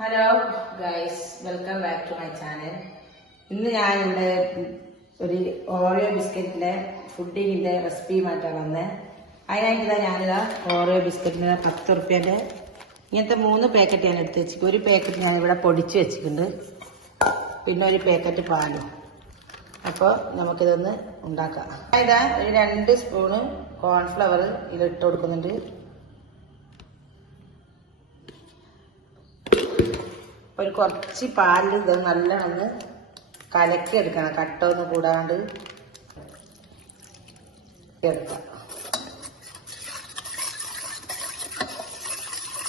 Hello guys welcome back to my channel ഇന്ന് ഞാൻ ഇവിടെ ഒരു ഓറിയോ ബിസ്ക്കറ്റിന്റെ ഫുഡിങ്ങിന്റെ റെസിപ്പിയുമായിട്ടാണ് വന്നത് അതിനായിട്ട് ഞാനിതാ ഓറിയോ ബിസ്ക്കറ്റിന് പത്ത് റുപ്യന്റെ ഇങ്ങനത്തെ മൂന്ന് പാക്കറ്റ് ഞാൻ എടുത്ത് വെച്ചിട്ട് ഒരു പാക്കറ്റ് ഞാൻ ഇവിടെ പൊടിച്ച് വെച്ചിട്ടുണ്ട്. പിന്നെ ഒരു പാക്കറ്റ് പാലും. അപ്പോൾ നമുക്കിതൊന്ന് ഉണ്ടാക്കാം. ഇതാ ഒരു രണ്ട് സ്പൂണ് കോൺഫ്ലവർ ഇതിലിട്ട് കൊടുക്കുന്നുണ്ട്. ഒരു കുറച്ച് പാലിൽ ഇത് നല്ലോണം കലക്കി എടുക്കണം കട്ട ഒന്ന് കൂടാണ്ട് എടുക്കാം.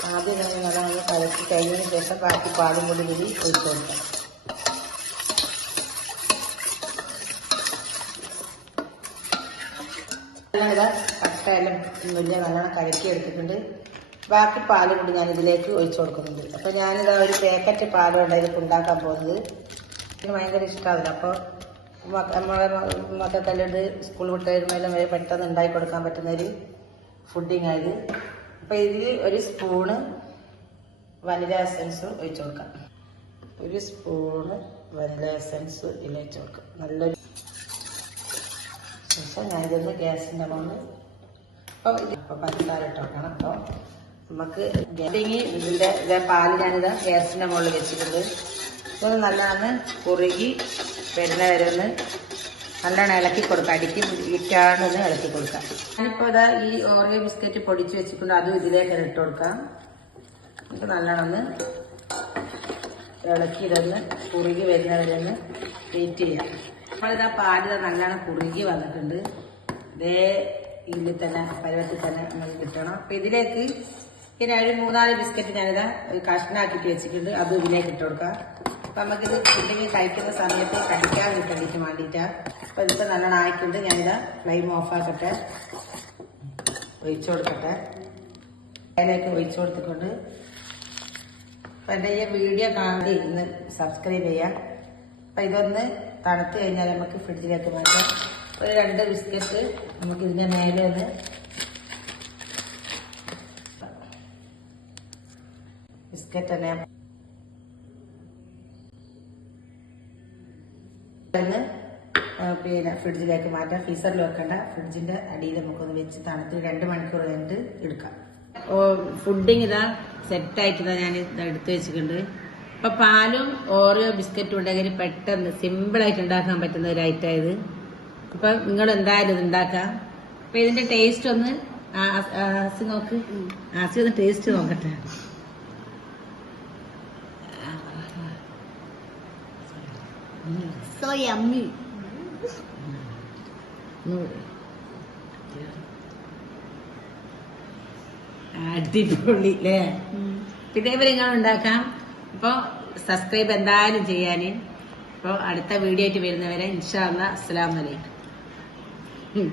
ആദ്യം നമ്മൾ നല്ലോണം കലക്കി കഴിഞ്ഞതിന് ശേഷം ബാക്കി പാലും കൂടി കൂടി ഒഴിച്ചു കൊടുക്കാം. നല്ലോണം കട്ടയെല്ലാം വലിയ നല്ലോണം കലക്കി എടുത്തിട്ടുണ്ട് ബാക്കി പാൽ കൂടി ഞാൻ ഇതിലേക്ക് ഒഴിച്ചു കൊടുക്കുന്നുണ്ട്. അപ്പോൾ ഞാനിതാ ഒരു പാക്കറ്റ് പാലുണ്ട് ഇതൊക്കെ ഉണ്ടാക്കാൻ പോകുന്നത്. എനിക്ക് ഭയങ്കര ഇഷ്ടമാവില്ല അപ്പോൾ നമ്മളെ മക്കൾക്കെല്ലാം ഇത് സ്കൂൾ വിട്ട് വരുമ്പോഴെല്ലാം വരെ പെട്ടെന്ന് ഉണ്ടാക്കി കൊടുക്കാൻ പറ്റുന്ന ഒരു ഫുഡിങ് ആയത്. അപ്പൊ ഇതിൽ ഒരു സ്പൂണ് വനില എസൻസ് ഒഴിച്ചു കൊടുക്കാം. ഒരു സ്പൂണ് വനില എസൻസ് ഇതിൽ ഒഴിച്ചു കൊടുക്കാം. നല്ലൊരു ശേഷം ഞാനിതൊന്ന് ഗ്യാസിന്റെ മുകളിൽ അപ്പോൾ ഇത് ഇപ്പോൾ പഞ്ചസാര ഇട്ട് വെക്കണം അപ്പോൾ നമുക്ക് തേങ്ങി ഇതിന്റെ ഇതേ പാൽ ഞാനിത് ഗ്യാസിന്റെ മുകളിൽ വെച്ചിട്ടുണ്ട്. അപ്പൊ നല്ലതാണ് കുറുകി വരുന്ന വരെ ഒന്ന് നല്ലോണം ഇളക്കി കൊടുക്കുക അടിക്ക് ഇട്ടാണ്ടൊന്ന് ഇളക്കി കൊടുക്കാം. ഞാനിപ്പോൾ ഇതാ ഈ ഓറിയോ ബിസ്ക്കറ്റ് പൊടിച്ച് വെച്ചിട്ടുണ്ട്. അതും ഇതിലേക്ക് ഇട്ട് കൊടുക്കാം. നമുക്ക് നല്ലോണം ഇളക്കി ഇതൊന്ന് കുറുകി വരുന്നവരെ ഒന്ന് വെയിറ്റ് ചെയ്യാം. നമ്മളിതാ പാൽ നല്ലോണം കുറുകി വന്നിട്ടുണ്ട്. ഇതേ ഇതിൽ തന്നെ പരുവത്തിൽ തന്നെ നമുക്ക് കിട്ടണം. അപ്പൊ ഇതിലേക്ക് ഇങ്ങനെ ഒരു മൂന്നാൽ ബിസ്ക്കറ്റ് ഞാനിതാ ഒരു കഷ്ണാക്കിയിട്ട് വെച്ചിട്ടുണ്ട്. അത് ഇതിലേക്ക് ഇട്ട് കൊടുക്കാം. അപ്പൊ നമുക്കിത് ഇല്ലെങ്കിൽ കഴിക്കുന്ന സമയത്ത് കഴിക്കാൻ കിട്ടണ്ടിട്ട് വേണ്ടിയിട്ടാ. അപ്പൊ ഇതിപ്പോ നല്ലോണം ആയിട്ടുണ്ട്. ഞാനിതാ ഫ്ലെയിം ഓഫ് ആക്കട്ടെ. ഒഴിച്ചു കൊടുക്കട്ടെ. അതിലേക്ക് ഒഴിച്ചു കൊടുത്തിട്ടുണ്ട്. അപ്പൊ എന്റെ ഈ വീഡിയോ കാണി ഇന്ന് സബ്സ്ക്രൈബ് ചെയ്യാം. അപ്പൊ ഇതൊന്ന് തണുത്ത് കഴിഞ്ഞാൽ നമുക്ക് ഫ്രിഡ്ജിലേക്ക് മാറ്റാം. ഒരു രണ്ട് ബിസ്ക്കറ്റ് നമുക്ക് ഇതിന്റെ മേലെ ഒന്ന് ബിസ്ക്കറ്റ് തന്നെ പിന്നെ ഫ്രിഡ്ജിലേക്ക് മാറ്റാം. ഫ്രീസറിൽ വെക്കണ്ട. ഫ്രിഡ്ജിന്റെ അടിയിൽ നമുക്കൊന്ന് വെച്ച് തണുത്ത് രണ്ട് മണിക്കൂർ കഴിഞ്ഞിട്ട് എടുക്കാം. ഫുഡിങ് ഇതാ സെറ്റ് ഇതാ ഞാൻ എടുത്തു വെച്ചിട്ടുണ്ട്. അപ്പൊ പാലും ഓറിയോ ബിസ്ക്കറ്റും ഉണ്ടെങ്കിൽ പെട്ടെന്ന് സിമ്പിൾ ആയിട്ട് ഉണ്ടാക്കാൻ പറ്റുന്ന ഒരു ഐറ്റം ആയത്. അപ്പൊ നിങ്ങൾ എന്തായാലും ഇത് ഉണ്ടാക്കാം. അപ്പൊ ഇതിന്റെ ടേസ്റ്റ് ഒന്ന് ആസി നോക്ക്. ആസി ഒന്ന് ടേസ്റ്റ് നോക്കട്ടെ. So yummy. അടിപൊളി അല്ലേ പിന്നെ ഇവർ നിങ്ങൾ ഉണ്ടാക്കാം? അപ്പോൾ സബ്സ്ക്രൈബ് എന്തായാലും ചെയ്യാൻ അപ്പോൾ അടുത്ത വീഡിയോ ആയിട്ട് വരുന്നവരെ ഇൻഷാ അല്ലാ അസ്സലാമു അലൈക്കും. ഉം.